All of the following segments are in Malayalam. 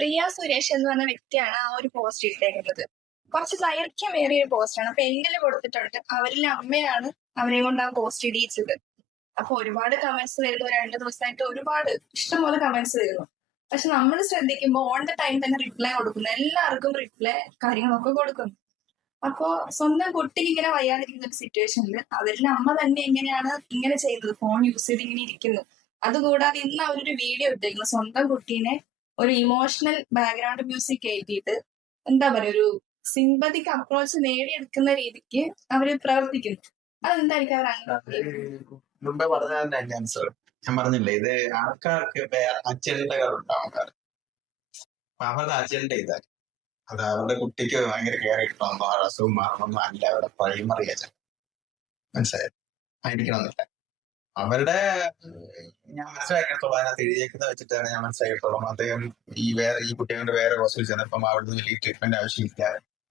പ്രിയ സുരേഷ് എന്ന് പറഞ്ഞ വ്യക്തിയാണ് ആ ഒരു പോസ്റ്റ് ഇട്ടേക്കുന്നത്. കുറച്ച് ദൈർഘ്യമേറിയ ഒരു പോസ്റ്റാണ് അപ്പൊ എങ്കിൽ കൊടുത്തിട്ടുണ്ട്. അവരിലെ അമ്മയാണ് അവരെ കൊണ്ട് ആ പോസ്റ്റ് ഇടിയിച്ചത്. അപ്പൊ ഒരുപാട് കമന്റ്സ് വരുന്നു. രണ്ടു ദിവസമായിട്ട് ഒരുപാട് ഇഷ്ടംപോലെ കമന്റ്സ് വരുന്നു. പക്ഷെ നമ്മൾ ശ്രദ്ധിക്കുമ്പോൾ ഓൺ ദ ടൈം തന്നെ റിപ്ലൈ കൊടുക്കുന്നു. എല്ലാവർക്കും റിപ്ലൈ കാര്യങ്ങളൊക്കെ കൊടുക്കുന്നു. അപ്പോ സ്വന്തം കുട്ടിക്ക് ഇങ്ങനെ വയ്യാതിരിക്കുന്ന ഒരു സിറ്റുവേഷനിൽ അവരിലെ അമ്മ തന്നെ എങ്ങനെയാണ് ഇങ്ങനെ ചെയ്യുന്നത്? ഫോൺ യൂസ് ചെയ്ത് ഇങ്ങനെ ഇരിക്കുന്നു. അതുകൂടാതെ ഇന്ന് അവരൊരു വീഡിയോ ഇട്ടേക്കുന്നു. സ്വന്തം കുട്ടീനെ ഒരു ഇമോഷണൽ ബാക്ക്ഗ്രൗണ്ട് മ്യൂസിക് എഴുതിയിട്ട് എന്താ പറയുക ഒരു സിമ്പതിക്ക് അപ്രോച്ച് നേടിയെടുക്കുന്ന രീതിക്ക് അവർ പ്രവർത്തിക്കുന്നു. അതെന്തായിരിക്കും അവർ മുമ്പേ പറഞ്ഞതിന്റെ അതിന്റെ ആൻസർ ഞാൻ പറഞ്ഞില്ലേ ഇത് ആൾക്കാർക്ക് അജണ്ടകൾ ഉണ്ടാവും അവരുടെ അജണ്ട ഇതാ. അത് അവരുടെ കുട്ടിക്ക് ഭയങ്കര കെയർ കിട്ടണമെന്നോ അസുഖം മാറണമെന്നോ അല്ല അവരുടെ പ്രൈമറി അജണ്ട മനസ്സിലായത് ആയിരിക്കണമെന്നില്ല. അവരുടെ ഞാൻ മനസ്സിലാക്കിയിടത്തോളം. അതിനകത്ത് എഴുതിയേക്കുന്നത് വെച്ചിട്ടാണ് ഞാൻ മനസ്സിലാക്കിയിടത്തോളം. അദ്ദേഹം ഈ വേറെ ഈ കുട്ടികളുടെ വേറെ ഹോസ്പിറ്റൽ ചെന്നപ്പം അവിടുന്ന് വലിയ ട്രീറ്റ്മെന്റ് ആവശ്യമില്ല.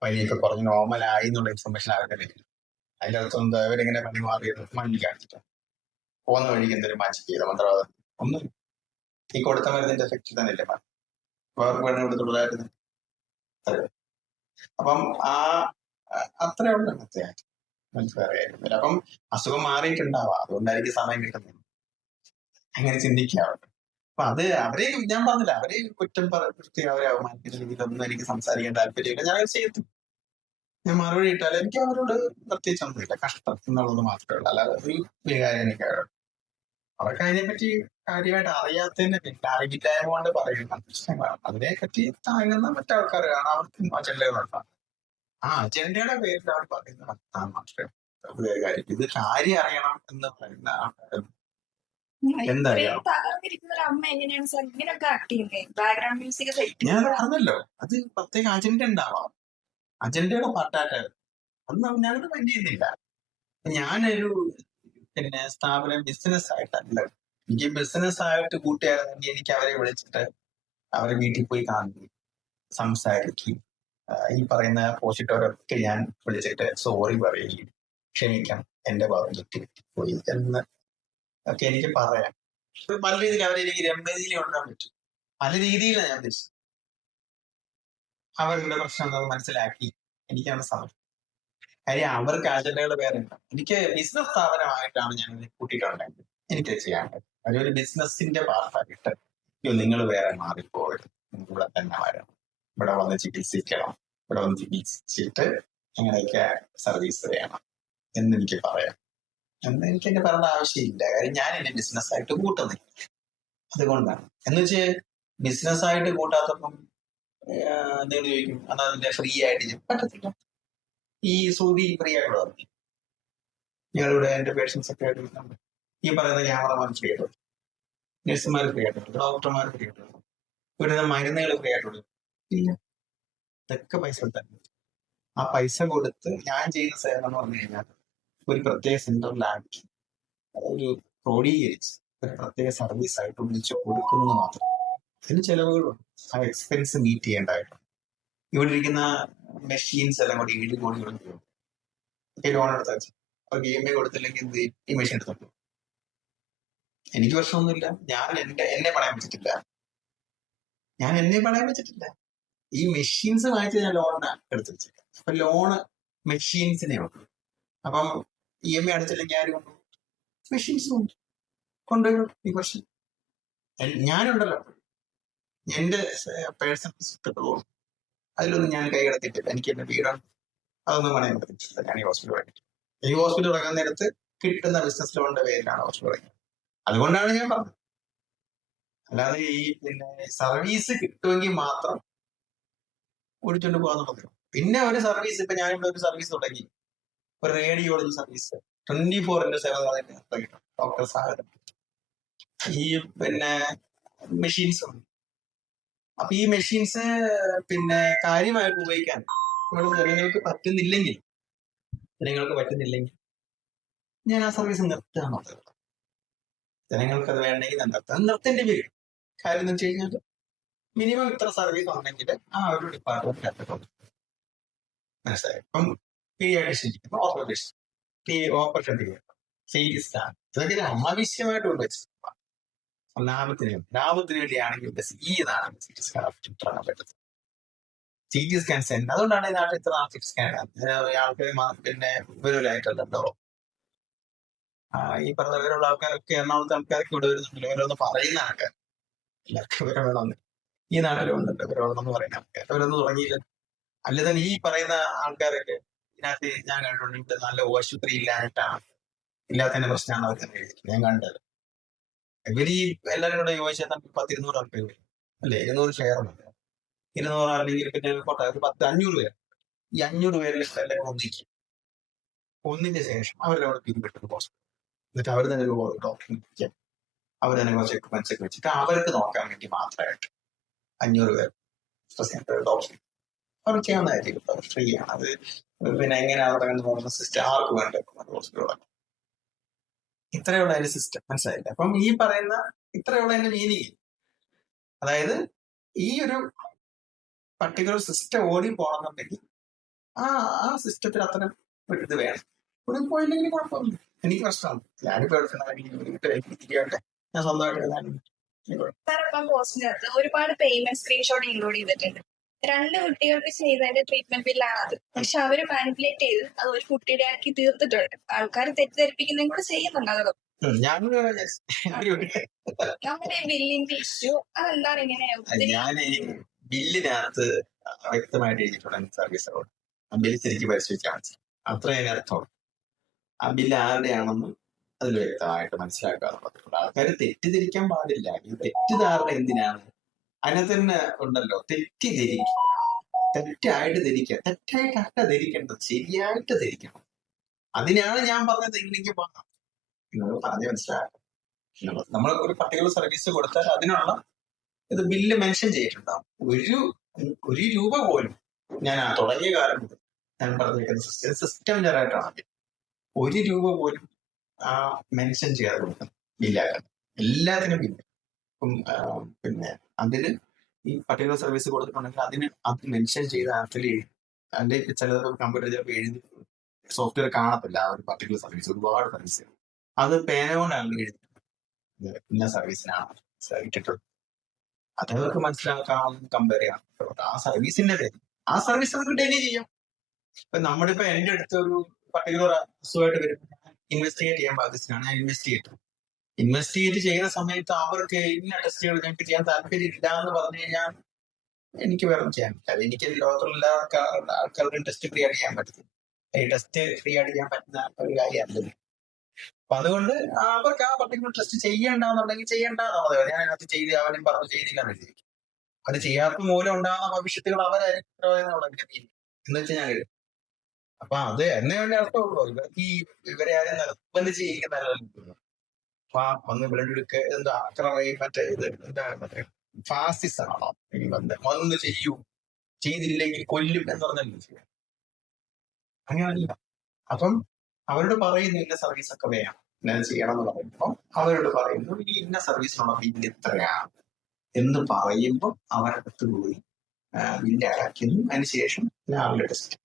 പനിയൊക്കെ കുറഞ്ഞ് നോർമൽ ആയി എന്നുള്ള ഇൻഫർമേഷൻ അവരുടെ കയ്യിൽ അതിനകത്തൊന്നും അവരെങ്ങനെ പനി മാറിയത് മണ്ണി കാണിച്ചിട്ട്. പോകുന്ന വഴിക്ക് എന്തൊരു മാറ്റി ചെയ്ത മന്ത്രവാദം. ഒന്നും ഈ കൊടുത്ത മരുന്നിന്റെ എഫക്റ്റ് തന്നെ ഇല്ല വേറെ വേണം കൊടുത്തുള്ളതായിരുന്നു അപ്പം ആ അത്രയുള്ള അത്രേ മനസ്സിലാറിയായിരുന്നു അപ്പം അസുഖം മാറിയിട്ടുണ്ടാവാം. അതുകൊണ്ടായിരിക്കും സമയം കിട്ടുന്നത്. അങ്ങനെ ചിന്തിക്കാറുണ്ട്. അപ്പൊ അത് അവരെ ഞാൻ പറഞ്ഞില്ല അവരെ കുറ്റം പറയുത്തി അവരെ അവമാനിക്കുന്ന രീതിയിലൊന്നും എനിക്ക് സംസാരിക്കാൻ താല്പര്യമില്ല. ഞാൻ ചെയ്തു ഞാൻ മറുപടി ഇട്ടാൽ എനിക്ക് അവരോട് പ്രത്യേകിച്ച് ഒന്നുമില്ല. കഷ്ടം എന്നുള്ളത് മാത്രമേ ഉള്ളൂ. അല്ലാതെ ഒരു വികാരം എനിക്ക് അവർക്ക് അതിനെപ്പറ്റി കാര്യമായിട്ട് അറിയാത്തതിന്റെ പിന്നെ അറിവില്ലായ്മ കൊണ്ട് പറയുന്ന പ്രശ്നങ്ങളാണ്. അതിനെപ്പറ്റി താങ്ങുന്ന മറ്റാൾക്കാർ കാണാം. അവർക്കും അജണ്ടകളുണ്ടാവും ആ അജണ്ടയുടെ പേരിൽ അവർ പറയുന്ന വർത്താനം മാത്രമേ ഉള്ളൂ. ഒരു കാര്യം ഇത് കാര്യം അറിയണം എന്ന് പറയുന്ന ആൾക്കാർ ഞാൻ പറഞ്ഞല്ലോ അത് പ്രത്യേക അജണ്ട ഉണ്ടാവാം അജണ്ടയുടെ പാർട്ടായിട്ട് അന്ന് ഞങ്ങൾ മൈൻഡ് ചെയ്യുന്നില്ല. ഞാനൊരു പിന്നെ സ്ഥാപനം ബിസിനസ് ആയിട്ടല്ല. എനിക്ക് ബിസിനസ് ആയിട്ട് കൂട്ടിയായിരുന്നെങ്കിൽ എനിക്ക് അവരെ വിളിച്ചിട്ട് അവരെ വീട്ടിൽ പോയി കാണുകയും സംസാരിക്കുകയും ഈ പറയുന്ന പോസിറ്റോരൊക്കെ ഞാൻ വിളിച്ചിട്ട് സോറി പറയുകയും ക്ഷമിക്കണം എന്റെ ഭാഗം പോയി എന്ന് ഒക്കെ എനിക്ക് പറയാം. പല രീതിയിൽ അവരെ എനിക്ക് രമ്യതയിൽ ഉണ്ടാൻ പറ്റും. പല രീതിയിലാണ് ഞാൻ ഉദ്ദേശിച്ചത്. അവരുടെ പ്രശ്നം മനസ്സിലാക്കി എനിക്കാണ് സമയം കാര്യം അവർക്ക് അജണ്ടകൾ വേറെ എനിക്ക് ബിസിനസ് സ്ഥാപനമായിട്ടാണ് ഞാൻ കൂട്ടിയിട്ടുണ്ടെങ്കിൽ എനിക്ക് പറ്റും. അതൊരു ബിസിനസിന്റെ പാർട്ടായിട്ട് നിങ്ങൾ വേറെ മാറിപ്പോകരുത് നിങ്ങൾ ഇവിടെ തന്നെ വരണം. ഇവിടെ വന്ന് ചികിത്സിക്കണം. ഇവിടെ വന്ന് ചികിത്സിച്ചിട്ട് എങ്ങനെയൊക്കെ സർവീസ് ചെയ്യണം എന്ന് എനിക്ക് പറയാം. എന്ന് എനിക്ക് എന്നെ പറയേണ്ട ആവശ്യമില്ല. കാര്യം ഞാൻ എന്റെ ബിസിനസ് ആയിട്ട് കൂട്ടുന്നില്ല. അതുകൊണ്ടാണ്. എന്ന് വെച്ച് ബിസിനസ് ആയിട്ട് കൂട്ടാത്തപ്പം നിങ്ങൾ ചോദിക്കും എന്നാൽ അതിന്റെ ഫ്രീ ആയിട്ട്. പറ്റത്തില്ല. ഈ സൂതി ഫ്രീ ആയിട്ട് പറഞ്ഞു ഞങ്ങളിവിടെ എന്റെ പേഷ്യൻസ് ഒക്കെ ആയിട്ട്. ഈ പറയുന്ന ക്യാമറമാൻ ഫ്രീ ആയിട്ട് നഴ്സുമാർ ഫ്രീ ആയിട്ട് ഡോക്ടർമാർ ഫ്രീ ആയിട്ട് ഒരു മരുന്നുകൾ ഫ്രീ ആയിട്ട് കൊടുക്കും. ഇല്ല ഇതൊക്കെ പൈസ കൊടുത്താൽ ആ പൈസ കൊടുത്ത് ഞാൻ ചെയ്യുന്ന സേവനം എന്ന് പറഞ്ഞു കഴിഞ്ഞാൽ ഒരു പ്രത്യേക സെന്ററിലാക്കി ഒരു ക്രോഡീകരിച്ച് ഒരു പ്രത്യേക സർവീസ് ആയിട്ട് വിളിച്ച് കൊടുക്കുന്നത് മാത്രം. അതിന് ചെലവുകളുണ്ട് ആ എക്സ്പെൻസ് മീറ്റ് ചെയ്യേണ്ടതായിട്ട് ഇവിടെ ഇരിക്കുന്ന മെഷീൻസ് എല്ലാം കൂടി ഏഴ് കോടി കൊടുക്കും ലോൺ എടുത്താൽ അപ്പൊ ഗെയിം എം ഐ കൊടുത്തില്ലെങ്കിൽ എന്ത് ഈ മെഷീൻ എടുത്തോളൂ എനിക്ക് പ്രശ്നമൊന്നുമില്ല. ഞാൻ എന്റെ എന്നെ പണയം വെച്ചിട്ടില്ല. ഞാൻ എന്നെ പണയം വെച്ചിട്ടില്ല. ഈ മെഷീൻസ് വാങ്ങിച്ച് ഞാൻ ലോണിനാണ് എടുത്ത് വെച്ചേക്കാം അപ്പൊ ലോണ് മെഷീൻസിനെ ഉള്ളൂ. അപ്പം ഇ എം ഐ അടച്ചില്ലെങ്കിൽ ആരും കൊണ്ടു മെഷീൻസ് കൊണ്ട് കൊണ്ടുവരും ഈ എൻ- ഞാനുണ്ടല്ലോ. എന്റെ പേഴ്സണൽ സ്വത്തുക്കളും അതിലൊന്നും ഞാൻ കൈ കടത്തിയിട്ടില്ല. എനിക്ക് എന്റെ വീടാണ്. അതൊന്നും പറയാൻ പറ്റത്തില്ല. ഞാൻ ഈ ഹോസ്പിറ്റൽ തുടങ്ങി ഈ ഹോസ്പിറ്റൽ തുടങ്ങാൻ നേരത്ത് കിട്ടുന്ന ബിസിനസ് ലോണിന്റെ പേരിലാണ് ഹോസ്പിറ്റൽ തുടങ്ങിയത് അതുകൊണ്ടാണ് ഞാൻ പറഞ്ഞത്. അല്ലാതെ ഈ പിന്നെ സർവീസ് കിട്ടുമെങ്കിൽ മാത്രം ഓടിച്ചോണ്ട് പോകാന്നുള്ളത് പിന്നെ ഒരു സർവീസ് ഇപ്പൊ ഞാനിവിടെ ഒരു സർവീസ് തുടങ്ങി. ഒരു radiology service twenty four into seven doctor സാഗരം ഈ പിന്നെ മെഷീൻസ് ഉണ്ട് അപ്പൊ ഈ മെഷീൻസ് പിന്നെ കാര്യമായിട്ട് ഉപയോഗിക്കാൻ ഇവിടെ ജനങ്ങൾക്ക് പറ്റുന്നില്ലെങ്കിൽ ജനങ്ങൾക്ക് പറ്റുന്നില്ലെങ്കിൽ ഞാൻ ആ സർവീസ് നിർത്തുകയാണ് ജനങ്ങൾക്ക് അത് വേണ്ടെങ്കിൽ ഞാൻ നിർത്താം. നിർത്തേണ്ടി വരും. കാര്യം എന്ന് വെച്ച് കഴിഞ്ഞാൽ മിനിമം ഇത്ര സർവീസ് ഉണ്ടെങ്കിൽ ആ ഒരു ഡിപ്പാർട്ട്മെന്റ് മനസ്സിലായി? ഇപ്പം പി ആയിട്ട് ഈ ഓപ്പറേഷൻ പി ഓപ്പറേഷൻ സ്റ്റാൻ ഇതൊക്കെ ഒരു ഉപയോഗിച്ചു ലാഭത്തിന് ലാഭത്തിന് വേണ്ടിയാണെങ്കിൽ ഈ ഇതാണ് സി ടി സ്കാൻ ഇറങ്ങാൻ പറ്റുന്നത് സി ടി സ്കാൻ സെന്റ് അതുകൊണ്ടാണ് ഈ നാട്ടിൽ ഇത്ര സി സ്കാൻ ആൾക്കാർ പിന്നെ വിവരമായിട്ടല്ലോ ആ, ഈ പറഞ്ഞ വിവരമുള്ള ആൾക്കാരൊക്കെ എറണാകുളത്തെ ആൾക്കാരൊക്കെ ഇവിടെ വരുന്നുണ്ട് ഓരോന്ന് പറയുന്ന ആൾക്കാർ എല്ലാവർക്കും വിവരം വേണമെന്ന് ഈ നാട്ടിലുണ്ട് ഗ്രൗണ്ട് എന്ന് പറയുന്ന ആൾക്കാർ അവരൊന്നും തുടങ്ങിയില്ല. അല്ലെ തന്നെ ഈ പറയുന്ന ആൾക്കാരൊക്കെ ഇതിനകത്ത് ഞാൻ കണ്ടിട്ടുണ്ട്. ഇവിടെ നല്ല ആശുപത്രി ഇല്ലാഞ്ഞിട്ടാണ് ഇല്ലാത്തതിന്റെ പ്രശ്നമാണ് അവർ തന്നെ ഞാൻ കണ്ടത്. ഇവർ ഈ എല്ലാവരും കൂടെ ചോദിച്ചാൽ നമുക്ക് പത്ത് ഇരുന്നൂറ് ആൾക്കാർ വരും. അല്ലെ? ഇരുന്നൂറ് ഷെയർ ഉണ്ട്. ഇരുന്നൂറ് അല്ലെങ്കിൽ പിന്നെ കോട്ടെ ഒരു പത്ത് അഞ്ഞൂറ് പേര്. ഈ അഞ്ഞൂറ് പേരിൽ എല്ലാവരും ഒന്നിക്കും. ഒന്നിന് ശേഷം അവരെ അവിടെ ഹോസ്പിറ്റൽ എന്നിട്ട് അവർ തന്നെ ഒരു ഡോക്ടറിനെ അവർ തന്നെ കുറച്ച് എക്യുപ്മെന്റ്സ് ഒക്കെ വെച്ചിട്ട് അവർക്ക് നോക്കാൻ വേണ്ടി മാത്രമായിട്ട് അഞ്ഞൂറ് പേർ ഡോക്ടർ അവർ ചെയ്യാവുന്നതായിരിക്കും. അവർ ഫ്രീ ആണ്. അത് പിന്നെ എങ്ങനെയാണ് തുടങ്ങുന്ന പോകുന്ന സിസ്റ്റം ആർക്ക് വേണ്ട? ഹോസ്പിറ്റലുകളൊക്കെ ഇത്രയുള്ള അതിന്റെ സിസ്റ്റം മനസ്സിലായില്ല? അപ്പം ഈ പറയുന്ന ഇത്രയുള്ള അതിന്റെ മീനിങ് അതായത് ഈ ഒരു പർട്ടിക്കുലർ സിസ്റ്റം ഓടി പോകണമെന്നുണ്ടെങ്കിൽ ആ ആ സിസ്റ്റത്തിൽ അത്തരം ഇത് വേണം. ഒരു പോയില്ലെങ്കിൽ കുഴപ്പമില്ല എനിക്ക് പ്രശ്നമാണ് ഞാനിപ്പോ എടുക്കുന്ന ഞാൻ സ്വന്തമായിട്ട് സാർ ഇപ്പം പോസ്റ്റിനകത്ത് ഒരുപാട് പേയ്മെന്റ് സ്ക്രീൻഷോട്ട് ഇൻക്ലൂഡ് ചെയ്തിട്ടുണ്ട്. രണ്ട് കുട്ടികൾക്ക് ചെയ്തതിന്റെ ട്രീറ്റ്മെന്റ് ബില്ലാണ് അത്. പക്ഷെ അവർ മാനിപ്പുലേറ്റ് ചെയ്ത് അത് ഒരു കുട്ടിയുടെ ആക്കി തീർത്തിട്ടുണ്ട്. ആൾക്കാർ തെറ്റിദ്ധരിപ്പിക്കുന്നതും കൂടെ ചെയ്യുന്നുണ്ട് അതോ നമ്മുടെ ബില്ലിന്റെ ഇഷ്യൂ അതെന്താണ് ഇങ്ങനെ ഞാൻ ബില്ലിനകത്ത് വ്യക്തമായിട്ട് എഴുതിയിട്ടുണ്ട് സർവീസ് ബില്ല് ശരിക്കും പരിശോധിച്ചാൽ മനസ്സിലാവും അത്ര അതിനർത്ഥം ആ ബില്ല് ആരുടെയാണെന്ന് അതിൽ വ്യക്തമായിട്ട് മനസ്സിലാക്കുക പറ്റുള്ളൂ ആൾക്കാർ തെറ്റിദ്ധരിക്കാൻ പാടില്ല. ഈ തെറ്റിദ്ധാരണ എന്തിനാണ്? അതിനകത്ത് തന്നെ ഉണ്ടല്ലോ. തെറ്റിദ്ധരിക്കുക. തെറ്റായിട്ട് ധരിക്കുക. തെറ്റായിട്ടല്ല ധരിക്കേണ്ടത്. ശരിയായിട്ട് ധരിക്കണം. അതിനാണ് ഞാൻ പറഞ്ഞത് ഇല്ലെങ്കിൽ പോകാം നിങ്ങൾ പറഞ്ഞ് മനസ്സിലാക്കണം. നമ്മൾ ഒരു പർട്ടിക്കുലർ സർവീസ് കൊടുത്താൽ അതിനുള്ള ഇത് ബില്ല് മെൻഷൻ ചെയ്തിട്ടുണ്ടാവും. ഒരു ഒരു രൂപ പോലും ഞാൻ ആ തുടങ്ങിയ കാലം മുതൽ ഞാൻ പറഞ്ഞിരിക്കുന്ന സിസ്റ്റം സിസ്റ്റം ആയിട്ടാണ് ഒരു രൂപ പോലും ആ മെൻഷൻ ചെയ്യാതെ കൊടുക്കണം. ബില്ലാക്കാൻ എല്ലാത്തിനും ബില്ല് ഇപ്പം പിന്നെ അതിന് ഈ പർട്ടിക്കുലർ സർവീസ് കൊടുത്തിട്ടുണ്ടെങ്കിൽ അതിന് അത് മെൻഷൻ ചെയ്ത് ആക്ച്വലി അതിന്റെ ചിലത് കമ്പ്യൂട്ടർ ചിലപ്പോൾ എഴുതി സോഫ്റ്റ്വെയർ കാണത്തില്ല. ആ ഒരു പർട്ടിക്കുലർ സർവീസ് ഒരുപാട് സർവീസ് അത് പേന കൊണ്ടാണ് എഴുതിയിട്ടുള്ളത്. ഇത് ഇന്ന സർവീസിനാണ് ഇട്ടിട്ടുള്ളത് അത് അവർക്ക് മനസ്സിലാക്കാവുന്ന കമ്പയർ ചെയ്യാം. ആ സർവീസിന്റെ പേര്. ആ സർവീസ് നമുക്ക് ഡെയിലി ചെയ്യാം. ഇപ്പൊ നമ്മളിപ്പോ എന്റെ അടുത്ത് ഒരു പർട്ടിക്കുലർ അസുഖമായിട്ട് വരും ഇൻവെസ്റ്റിഗേറ്റ് ചെയ്യാൻ ബാധ്യസ്ഥനാണ്. ഞാൻ ഇൻവെസ്റ്റിഗേറ്റ് ഇൻവെസ്റ്റിഗേറ്റ് ചെയ്യുന്ന സമയത്ത് അവർക്ക് ഇന്ന ടെസ്റ്റുകൾ ഞങ്ങൾക്ക് ചെയ്യാൻ താല്പര്യമില്ല എന്ന് പറഞ്ഞു കഴിഞ്ഞാൽ എനിക്ക് വേറെ ചെയ്യാൻ പറ്റില്ല. എനിക്ക് ലോകത്തുള്ള എല്ലാ ആൾക്കാ- ആൾക്കാരുടെയും ടെസ്റ്റ് ഫ്രീ ആയിട്ട് ചെയ്യാൻ പറ്റത്തില്ല. ഈ ടെസ്റ്റ് ഫ്രീ ആയിട്ട് ചെയ്യാൻ പറ്റുന്ന ഒരു കാര്യമല്ല അപ്പൊ അതുകൊണ്ട് അവർക്ക് ആ പർട്ടിക്കുലർ ടെസ്റ്റ് ചെയ്യണ്ടെന്നുണ്ടെങ്കിൽ ചെയ്യണ്ടെന്നാണ് ഞാൻ അതിനകത്ത് ചെയ്ത് അവനും പറഞ്ഞു ചെയ്തില്ല എന്ന് എഴുതി അത് ചെയ്യാത്ത മൂലം ഉണ്ടാകുന്ന ഭവിഷ്യത്തുകൾ അവരായിരിക്കും എന്ന് വെച്ചാൽ ഞാൻ അപ്പൊ അത് എന്നെ വേണ്ടി അർത്ഥമുള്ളൂ. ഇവർക്ക് ഈ ഇവരെ ആരും നിർബന്ധിച്ച് ചെയ്യിക്കുന്നതല്ലോ ആ വന്ന് എടുക്ക എന്താ അക്രമയും മറ്റേ ഇത് എന്താ മറ്റേ ഫാസിസം ആണോ ഈ ബന്ധം വന്ന് ചെയ്യൂ. ചെയ്തില്ലെങ്കിൽ കൊല്ലും എന്ന് പറഞ്ഞല്ലോ ചെയ്യാം അങ്ങനെയല്ല. അപ്പം അവരോട് പറയുന്നു ഇന്ന സർവീസ് ഒക്കെ വേണം. ഇന്നത് ചെയ്യണം എന്ന് പറയുമ്പോൾ അവരോട് പറയുന്നു ഈ ഇന്ന സർവീസിനുള്ള ബില്ല് ഇത്രയാണ് എന്ന് പറയുമ്പോൾ അവരടുത്ത് പോയി. ബില്ല് അടയ്ക്കുന്നു. അതിനുശേഷം രാവിലെ ടെസ്റ്റ്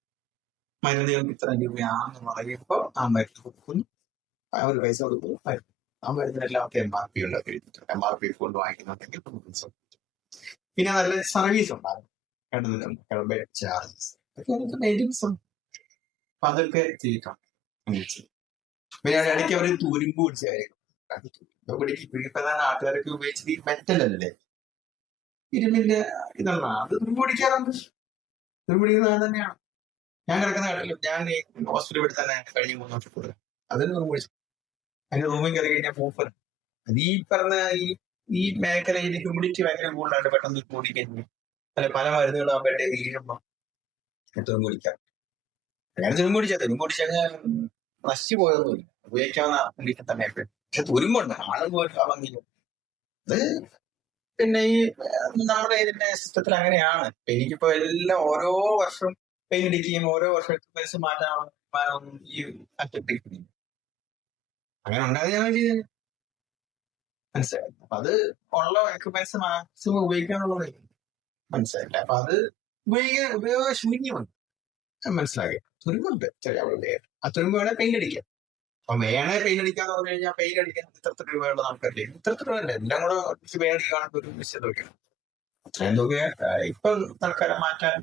മരുന്നുകൾക്ക് ഇത്ര രൂപയാണെന്ന് പറയുമ്പോൾ ആ മരുന്ന് കൊടുക്കുന്നു. അവർ പൈസ കൊടുക്കുന്നു. മരുന്ന്. ആ മരുന്നിനെല്ലാം എം ആർ പി ഉണ്ട് എഴുതിയിട്ടുണ്ട് എം ആർ പി കൊണ്ട് വാങ്ങിക്കുന്നുണ്ടെങ്കിൽ നമുക്ക് പൈസ പിന്നെ നല്ല സർവീസ് ഉണ്ടാകും. കിടന്ന് ചാർജസ് അതൊക്കെ ഉണ്ട് അപ്പൊ അതൊക്കെ ചെയ്തിട്ടുണ്ട്. പിന്നെ ഇടയ്ക്ക് അവർ തുരുമ്പ് പിടിച്ച കാര്യങ്ങൾ പിടിക്ക് പ്രധാന ആൾക്കാരൊക്കെ ഉപയോഗിച്ചത് ഈ മെറ്റലല്ലേ ഇരുമ്പിന്റെ ഇതാണ് അത് തുരുമ്പ് പിടിക്കാറുണ്ട്. തുരുമ്പ് പിടിക്കുന്നത് അത് തന്നെയാണ്. ഞാൻ കിടക്കുന്ന കടയിൽ ഞാൻ ഹോസ്പിറ്റലിൽ ഇവിടെ തന്നെ കഴിഞ്ഞ മൂന്ന് വർഷം കൂടുതൽ അതിന് റൂം പിടിച്ചു അതിന്റെ റൂമിൽ കയറി കഴിഞ്ഞാൽ മൂപ്പർ അത് ഈ പറഞ്ഞ ഈ ഈ മേഖലയിൽ ഹ്യൂമിഡിറ്റി ഭയങ്കര കൂടുതലാണ്. പെട്ടെന്ന് കൂടി കഴിഞ്ഞു അല്ലെ പല മരുന്നുകളാകുമ്പോഴത്തേക്ക് വീഴുമ്പോൾ തുരുമ്പ് കുടിക്കാം. അങ്ങനെ തുരുമ്പ് കുടിച്ചാൽ തുരുമ്പ് കുടിച്ചാൽ ഞാൻ നശിച്ചു പോയൊന്നുമില്ല. ഉപയോഗിക്കാവുന്ന കണ്ടീഷൻ തന്നെ പക്ഷെ തുരുമ്പുണ്ട്. ആളും പോലും അളങ്ങില്ല അത് പിന്നെ ഈ നമ്മുടെ ഇതിന്റെ സിസ്റ്റത്തിൽ അങ്ങനെയാണ് എനിക്കിപ്പോ എല്ലാം ഓരോ വർഷം പെയിന്റ് അടിക്കുകയും ഓരോ വർഷം പൈസ മാറ്റാനുള്ള അങ്ങനെ ഉണ്ടായത് ഞാൻ ചെയ്തത് മനസ്സിലായി? അപ്പൊ അത് ഉള്ള എക്യുപ്മെന്റ്സ് മാക്സിമം ഉപയോഗിക്കാനുള്ളത് മനസ്സിലായില്ല? അപ്പൊ അത് ഉപയോഗിക്കാൻ ഉപയോഗ ശൂന്യമുണ്ട് മനസ്സിലാക്കി തുരുമ്പുണ്ട് ചെറിയ ആ തുരുമ്പ് വേണേൽ പെയിന്റ് അടിക്കാം. അപ്പൊ വേണേ പെയിന്റ് അടിക്കാന്ന് പറഞ്ഞു കഴിഞ്ഞാൽ പെയിന്റ് അടിക്കാൻ ഇത്രത്തെ രൂപയുള്ള നമുക്കല്ലേ ഇത്രത്തെ രൂപ എല്ലാം കൂടെ പെയിന്റ് അടിക്കാനുള്ള ഒരു നിശ്ചിത അത്രയും തുക ഇപ്പം തൽക്കാലം മാറ്റാൻ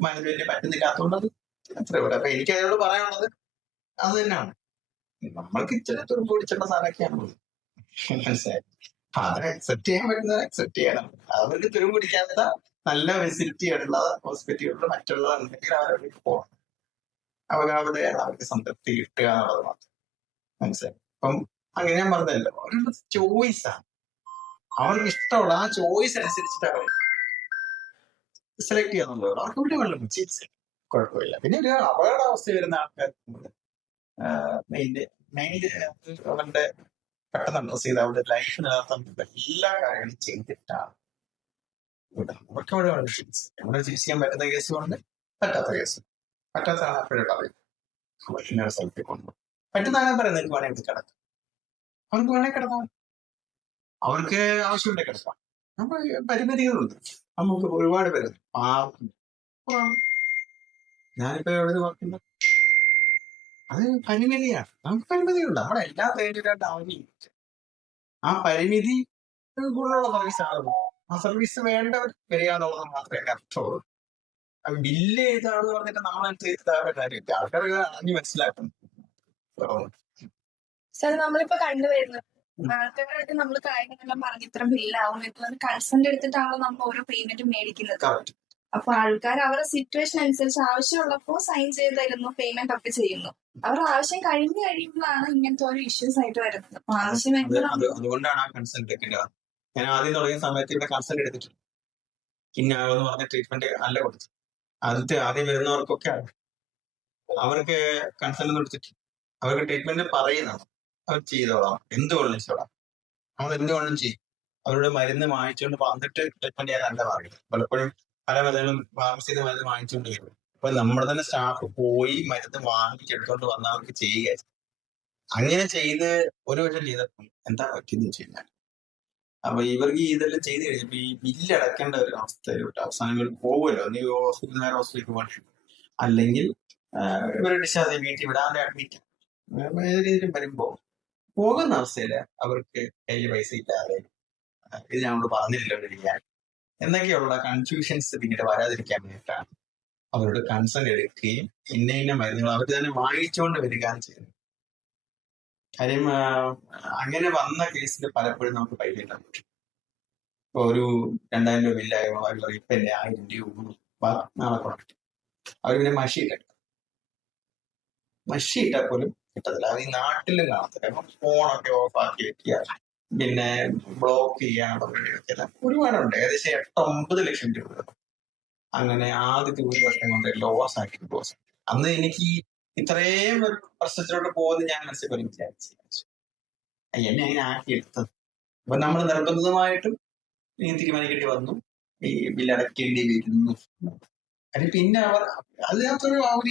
മാനേജ്മെന്റിന് പറ്റുന്നില്ലാത്തതുകൊണ്ട് അത് അത്ര ഇവിടെ അപ്പൊ എനിക്ക് അതിനോട് പറയാനുള്ളത് അത് തന്നെയാണ്. നമ്മൾക്ക് ഇച്ചിരി തുറമ്പ് പിടിച്ചുള്ള സാധനമൊക്കെയാണ്. മനസ്സിലായി? അതിനെ അക്സെപ്റ്റ് ചെയ്യാൻ പറ്റുന്നത് അക്സെപ്റ്റ് ചെയ്യണം. അവർക്ക് തുരുമ്പ് പിടിക്കാത്ത നല്ല ഫെസിലിറ്റി ഉള്ള ഹോസ്പിറ്റലുകളിൽ മറ്റുള്ളതുണ്ടെങ്കിൽ അവരവിടേക്ക് പോകണം. അവിടെ അവർക്ക് സംതൃപ്തി കിട്ടുക എന്നുള്ളത് മാത്രം. മനസ്സിലായി? അപ്പം അങ്ങനെ ഞാൻ പറഞ്ഞല്ലോ. അവരുടെ ചോയ്സാണ് അവർക്ക് ഇഷ്ടമുള്ള ആ ചോയ്സ് അനുസരിച്ചിട്ട് അവർ സെലക്ട് ചെയ്യാന്നുള്ളത് അവർക്ക് ഇവിടെ വെള്ളം ചികിത്സ കുഴപ്പമില്ല. പിന്നെ ഒരു അപകടാവസ്ഥ വരുന്ന അവരുടെ പെട്ടെന്ന് ചെയ്ത് അവരുടെ ലൈഫ് നിലനിർത്താൻ എല്ലാ കാര്യങ്ങളും ചെയ്തിട്ടാണ് ഇവിടെ. അവർക്ക് അവിടെ വേണം ചികിത്സ നമ്മുടെ ചികിത്സ ചെയ്യാൻ പറ്റുന്ന കേസുകളുണ്ട് പറ്റാത്ത കേസ് പറ്റാത്തതാണ് അപ്പോഴും പറയും. ഇന്ന സ്ഥലത്തിൽ കൊണ്ടുപോകും പറ്റുന്നതാണ് പറയുന്നത് എനിക്ക് വേണമെങ്കിൽ കിടക്കാം. അവർക്ക് വേണമെങ്കിൽ കിടക്കാം. അവർക്ക് ആവശ്യമുണ്ടെങ്കിൽ കിടക്കാം. നമ്മൾ പരിമിതികളുണ്ട്. നമുക്ക് ഒരുപാട് പേര് പാവം. ഞാനിപ്പോ എവിടെ നോക്കുന്നത് അത് പരിമിതിയാണ് നമുക്ക് പരിമിതിയുണ്ട്. നമ്മുടെ എല്ലാ തേടിയിട്ട് അവധി ആ പരിമിതി കൂടുതലുള്ള സർവീസ് ആണ് ആ സർവീസ് വേണ്ടവർ വരികയെന്നുള്ളത് മാത്രമേ അർത്ഥമുള്ളൂ ബില്ല് ചെയ്താണെന്ന് പറഞ്ഞിട്ട് നമ്മളത് ചെയ്താൽ കാര്യമില്ല. ആൾക്കാർക്ക് അറിഞ്ഞ് മനസ്സിലാക്കണം. സാർ നമ്മളിപ്പോ കണ്ടുവരുന്നത് ആൾക്കാരുടെ അടുത്ത് നമ്മൾ കാര്യങ്ങളെല്ലാം പറഞ്ഞ് ഇത്ര ബില്ലാവും എന്നുള്ളത് കൺസെന്റ് എടുത്തിട്ടാണല്ലോ നമ്മൾ ഓരോ പേയ്മെന്റ് മേടിക്കുന്നത്. അപ്പൊ ആൾക്കാർ അവരുടെ സിറ്റുവേഷൻ അനുസരിച്ച് ആവശ്യമുള്ളപ്പോ സൈൻ ചെയ്ത് തരുന്നു പേയ്മെന്റ് ഒക്കെ ചെയ്യുന്നു. അവരുടെ ആവശ്യം കഴിഞ്ഞു കഴിയുമ്പോഴാണ് ഇങ്ങനത്തെ ഓരോ ഇഷ്യൂസ് ആയിട്ട് വരുന്നത്. അപ്പൊ ആവശ്യം അത് വരുമ്പോൾ അത് അതുകൊണ്ടാണ് ആ കൺസെന്റ് എടുക്കേണ്ടത് ഞാൻ ആദ്യം തുടങ്ങിയ സമയത്ത് ഇവിടെ കൺസെന്റ് എടുത്തിട്ടുണ്ട്. കിന്നാവെന്ന് പറഞ്ഞ ട്രീറ്റ്മെന്റ് അല്ല കൊടുത്തു ആദ്യത്തെ ആദ്യം വരുന്നവർക്കൊക്കെ അവർക്ക് കൺസെന്റ് കൊടുത്തിട്ട് അവർക്ക് ട്രീറ്റ്മെന്റ് പറയുന്നതാണ്. അവർ ചെയ്തോളാം. എന്ത് വേണമെങ്കിലും ചെയ്തോളാം നമ്മൾ എന്ത് വേണമെങ്കിലും ചെയ്യും. അവരുടെ മരുന്ന് വാങ്ങിച്ചുകൊണ്ട് വന്നിട്ട് ട്രീറ്റ്മെന്റ് ചെയ്യാനല്ല പറയുന്നത്. പലപ്പോഴും പല മരുന്നും ഫാർമസിയിൽ മരുന്ന് വാങ്ങിച്ചുകൊണ്ട് വരും. അപ്പൊ നമ്മുടെ തന്നെ സ്റ്റാഫ് പോയി മരുന്ന് വാങ്ങിച്ചെടുത്തോണ്ട് വന്ന അവർക്ക് ചെയ്യുക അങ്ങനെ ചെയ്ത് ഒരു വർഷം ചെയ്തപ്പം എന്താ പറ്റിയെന്ന് വെച്ച് കഴിഞ്ഞാൽ അപ്പൊ ഇവർക്ക് ഇതെല്ലാം ചെയ്ത് കഴിഞ്ഞപ്പോ ഈ ബില്ല് അടക്കേണ്ട ഒരു അവസ്ഥയിലോട്ട് അവസാനം ഇവർ പോകുമല്ലോ നീ ഹോസ്പിറ്റലിൽ നേരെ ഹോസ്പിറ്റലിൽ പോകണം അല്ലെങ്കിൽ ഇവരെ ഡിസ്ചാർജ് വീട്ടിൽ വിടാതെ അഡ്മിറ്റ് രീതിയിലും വരുമ്പോ പോകുന്ന അവസ്ഥയിൽ അവർക്ക് കയ്യിൽ പൈസ ആ, ഇത് ഞങ്ങളോട് പറഞ്ഞില്ലല്ലോ ഞാൻ എന്നൊക്കെയുള്ള കൺഫ്യൂഷൻസ് പിന്നീട് വരാതിരിക്കാൻ വേണ്ടിയിട്ടാണ് അവരോട് കൺസേൺ എടുക്കുകയും ഇന്ന ഇന്ന മരുന്നുകൾ അവർ തന്നെ വാങ്ങിച്ചുകൊണ്ട് വരികയാണ് ചെയ്യുന്നത്. കാര്യം അങ്ങനെ വന്ന കേസിൽ പലപ്പോഴും നമുക്ക് പൈസ കിട്ടാൻ പറ്റും. ഇപ്പൊ ഒരു രണ്ടായിരം രൂപ ബില്ലായോ അവരുടെ ഇപ്പൊ എന്റെ ആയിരം രൂപ നാളെ കൊടുക്കും അവർ പിന്നെ മഷി ഇട്ടിട്ട് മഷി ഇട്ടാൽ പോലും കിട്ടത്തില്ല. അത് ഈ നാട്ടിലും കാണത്തില്ല. ഇപ്പം ഫോണൊക്കെ ഓഫാക്കി വെക്കുക പിന്നെ ബ്ലോക്ക് ചെയ്യാനുള്ള പരിപാടിയൊക്കെ ഒരുപാടുണ്ട്. ഏകദേശം എട്ട് ഒമ്പത് ലക്ഷം രൂപ. അങ്ങനെ ആദ്യത്തെ ഒരു വർഷം കൊണ്ട് ലോസ് ആക്കി ലോസ് അന്ന് എനിക്ക് ഇത്രയും പ്രശ്നത്തിലോട്ട് പോകുന്നത് ഞാൻ മനസ്സിൽ വിചാരിച്ചു എന്നെ അങ്ങനെ ആക്കി എടുത്തത്. അപ്പൊ നമ്മൾ നിർബന്ധിതമായിട്ടും ഈ തീരുമാനിക്കേണ്ടി വന്നു. ഈ ബില്ലടക്കേണ്ടി വരുന്നു. അതിന് പിന്നെ അവർ അതിനകത്തൊരു ആ ഒരു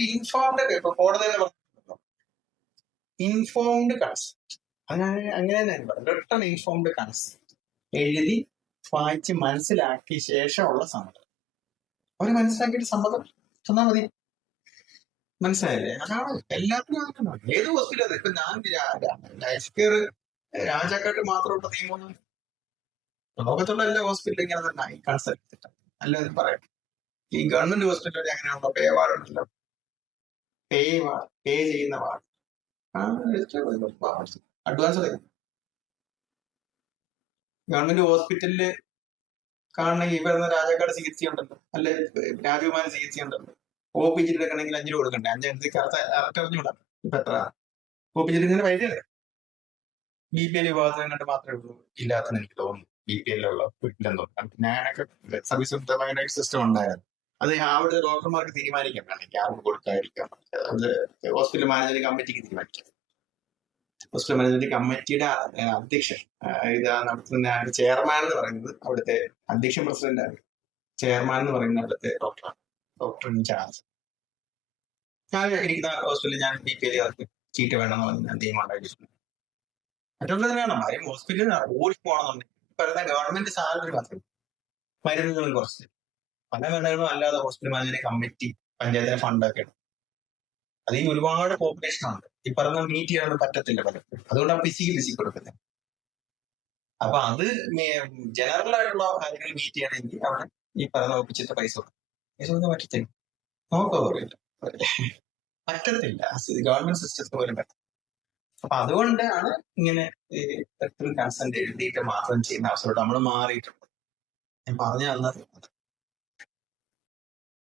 ഇപ്പൊ കോടതിയിൽ ഇൻഫോംഡ് കൺസെപ്റ്റ് അങ്ങനെ അങ്ങനെ തന്നെ റിട്ടേൺ ഇൻഫോംഡ് കൺസെപ്റ്റ് എഴുതി വായിച്ച് മനസ്സിലാക്കിയ ശേഷമുള്ള സമ്മതം. അവർ മനസ്സിലാക്കിയിട്ട് സമ്മതം തന്നാൽ മതി. മനസ്സിലായില്ലേ? അതാണ് എല്ലാത്തിനും അങ്ങനെ ഏത് ഹോസ്പിറ്റൽ ഇപ്പൊ ഞാൻ ലൈഫ് രാജാക്കാട്ട് മാത്രമുള്ള നിയമമൊന്നും ലോകത്തുള്ള എല്ലാ ഹോസ്പിറ്റലും ഇങ്ങനെ തന്നെ ഈ കൺസെപ്റ്റ് അല്ലാതെ പറയാം. ഈ ഗവൺമെന്റ് ഹോസ്പിറ്റലിൽ അങ്ങനെയാണല്ലോ പേ വാർഡുണ്ടല്ലോ പേ പേ ചെയ്യുന്ന വാർഡ് അഡ്വാൻസ് ഗവൺമെന്റ് ഹോസ്പിറ്റലിൽ കാണണമെങ്കിൽ ഈ വരുന്ന രാജാക്കാട് ചികിത്സ ഉണ്ടല്ലോ അല്ലെ രാജകുമാരൻ ചികിത്സ ഉണ്ടല്ലോ ഒ പി ജി എടുക്കണമെങ്കിൽ അഞ്ചു രൂപ കൊടുക്കണ്ടേ? അഞ്ച് അഞ്ച് അറക്റ്റ് അറിഞ്ഞൂടാ ഇപ്പൊ എത്ര? ഒ പി ജി ഇങ്ങനെ വൈദ്യല്ലേ ബി പി എൽ വിഭാഗത്തിന് കണ്ട് മാത്രമേ ഉള്ളൂ. ഇല്ലാത്തെന്ന് എനിക്ക് തോന്നുന്നു. ബി പി എല്ലുള്ള വീട്ടിലെന്ന് തോന്നുന്നു ഞാനൊക്കെ സർവീസ് സിസ്റ്റം ഉണ്ടായിരുന്നു. അത് അവിടെ ഡോക്ടർമാർക്ക് തീരുമാനിക്കാം. വേണം ക്യാമ്പ് കൊടുക്കാതിരിക്കാം. അത് ഹോസ്പിറ്റൽ മാനേജ്മെന്റ് കമ്മിറ്റിക്ക് തീരുമാനിക്കാം. ഹോസ്പിറ്റൽ മാനേജ്മെന്റ് കമ്മിറ്റിയുടെ അധ്യക്ഷൻ ഇത് നടത്തുന്ന ചെയർമാൻ എന്ന് പറയുന്നത് അവിടുത്തെ അധ്യക്ഷൻ പ്രസിഡന്റ് ആണ്. ചെയർമാൻ എന്ന് പറയുന്നത് അവിടുത്തെ ഡോക്ടറാണ്. ഡോക്ടർ ഇൻചാർജ് ഞാൻ ഇരിക്കുന്ന ഹോസ്പിറ്റലിൽ ഞാൻ ബി പി എൽ ചീട്ട് വേണമെന്ന് പറഞ്ഞ് ഞാൻ മറ്റുള്ള മറ്റുള്ളത് വേണം. കാര്യം ഹോസ്പിറ്റലിൽ ഓടി പോകണമെന്നുണ്ടെങ്കിൽ പറയുന്ന ഗവൺമെന്റ് സാലറി മാത്രം മരുന്നുകൾ കുറച്ച്. പല വേണങ്ങളും അല്ലാതെ ഹോസ്പിറ്റൽ മാനേജ്മെന്റ് കമ്മിറ്റി പഞ്ചായത്തിലെ ഫണ്ടൊക്കെ അതിൽ ഒരുപാട് പോപ്പുലേഷൻ ഉണ്ട് ഈ പറഞ്ഞ മീറ്റ് ചെയ്യാനൊന്നും പറ്റത്തില്ല പലർക്കും അതുകൊണ്ടാണ് പിസിക്ക് പിസി കൊടുക്കുന്നത് അപ്പൊ അത് ജനറൽ ആയിട്ടുള്ള കാര്യങ്ങൾ മീറ്റ് ചെയ്യണമെങ്കിൽ അവിടെ ഈ പറഞ്ഞ ഒപ്പിച്ചിട്ട് പൈസ കൊടുക്കും. പൈസ കൊടുക്കാൻ പറ്റത്തില്ല. നോക്കുക പറയില്ല പറ്റത്തില്ല. ഗവൺമെന്റ് സിസ്റ്റത്തിൽ പോലും പറ്റത്തില്ല. അപ്പൊ അതുകൊണ്ടാണ് ഇങ്ങനെ ഇത്തരത്തിൽ കൺസെന്റ് എഴുതിയിട്ട് മാത്രം ചെയ്യുന്ന അവസരം. നമ്മൾ മാറിയിട്ടുണ്ട്. ഞാൻ പറഞ്ഞു തന്നത്